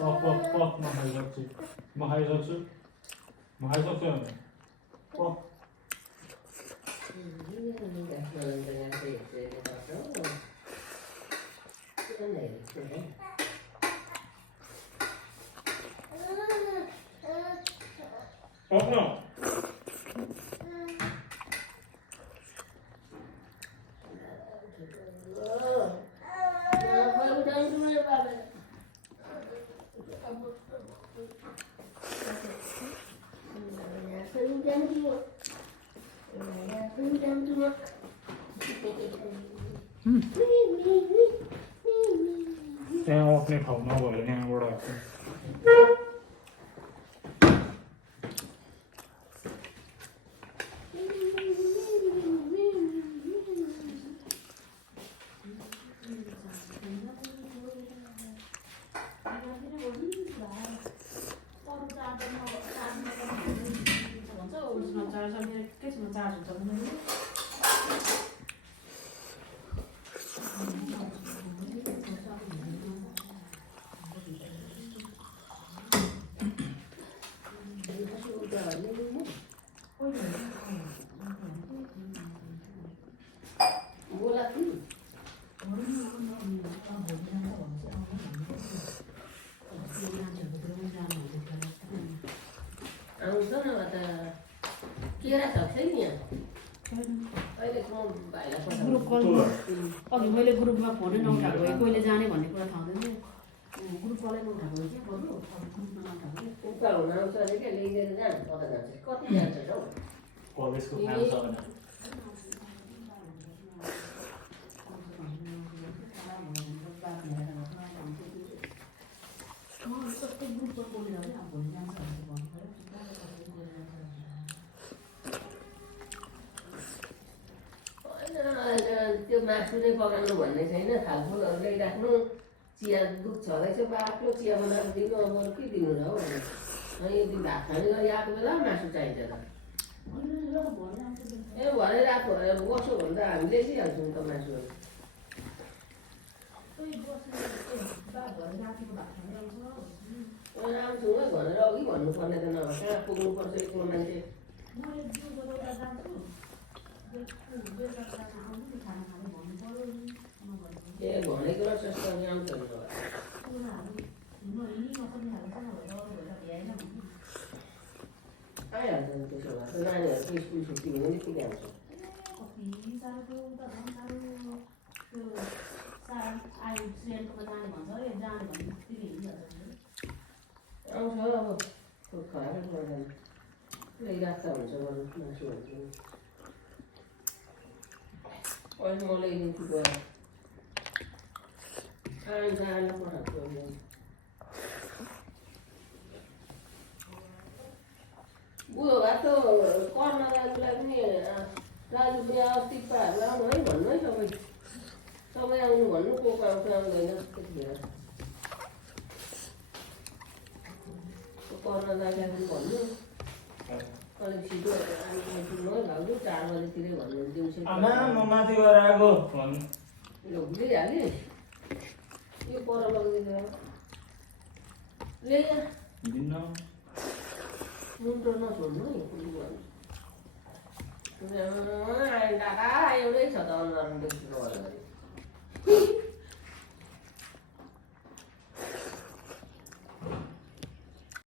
Bak mahallesi. Mahallesi. Mahallesi yani. Bak. Bak ne? Em अपने खाना बोले हैं बड़ा अघि मैले ग्रुपमा फोनै नउठाएको भए कोहीले जाने भन्ने कुरा थाहा हुँदैन ग्रुप कलै नउठाएको भए के गर्नु ग्रुपमा नउठाएको उकालो हुन आउँछ अरे क्या लिएर जान्छ कता जान्छ कति जान्छ त हौ कलेजको काम छ भने त्यो मासु नै पकाउनु भन्ने छैन फालफुलहरू ल्याइराख्नु चिया दुध छँदैछ बाक्लो चिया बनाएर दिनु अब अरू के दिनु र हौ यदि भात खाने गरी आएको बेला मासु चाहिन्छ त ए भनेर आएको बस्यो भने त हामी ल्याइदिइहाल्छौँ त मासु आउँछौँ है भनेर अघि भन्नुपर्ने त नभए कहाँ पुग्नुपर्छ यत्रो मान्छे ए भनेको र जस्तो आउँछ आइहाल्छ नि त्यसो भए नानीहरूको स्कुल छुट्टी हुने बित्तिकै आउँछ आउँछ अब खराबै पर्दैन ल्याइराख्दा हुन्छ बरु मासुहरू अहिले म ल्याइदिन्छु गएर आइन्छ आएर पठाएको बुढो भएको कर्म दाजुलाई पनि दाजु बिहा अस्ति पाहरू आउनु है भन्नु है सबै आउनु भन्नु को आउँछ आउँदैन त्यतिखेर कर्म दाजुलाई पनि भन्नु अलिक छिटो आइपुग्नु है भाउजू 4 बजीतिरै भन्नु दिउँसो आमा म माथि गएर आएको भन्नु यो भुलिहाल्यो यो पर लगिदिन्छ ल्याइ दिन्न मुन्टो नछोड्नु है दादा एउटै छ त अनुहार देखिनु